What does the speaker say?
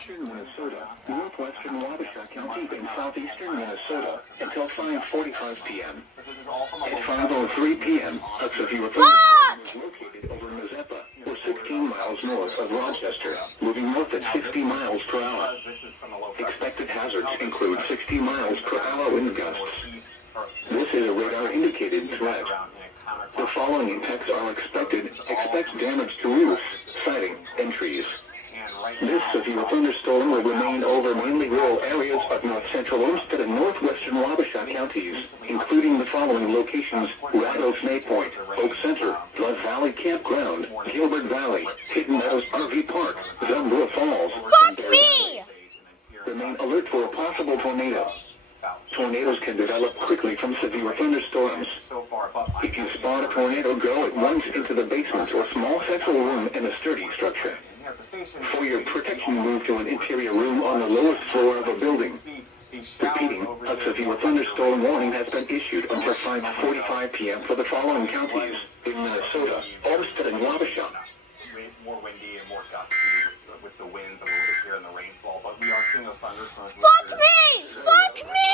eastern Minnesota, northwestern Wabasha County, and southeastern Minnesota until 5:45 p.m. At 5:03 p.m., a severe thunderstorm was located over Mazeppa, or 16 miles north of Rochester, moving north at 60 miles per hour. Expected hazards include 60 miles per hour wind gusts. This is a radar-indicated threat. The following impacts are expected. Expect damage to roofs, siding, and trees. This severe thunderstorm will remain over mainly rural areas of north-central Olmsted and northwestern Wabasha counties, including the following locations: White Oaks May Point, Oak Center, Love Valley Campground, Gilbert Valley, Hidden Meadows RV Park, Zumbro Falls. Fuck me! Remain alert for a possible tornado. Tornadoes can develop quickly from severe thunderstorms. If you spot a tornado, go at once into the basement or small central room in a sturdy structure. For your protection, move to an interior room on the lowest floor of a building. Repeating, a severe thunderstorm warning has been issued until 5:45 p.m. for the following counties in Minnesota: Olmsted and Wabasha. More windy and more gusty with the winds and a little bit here in the rainfall, but we are seeing those thunderstorms. Fuck me! Fuck me!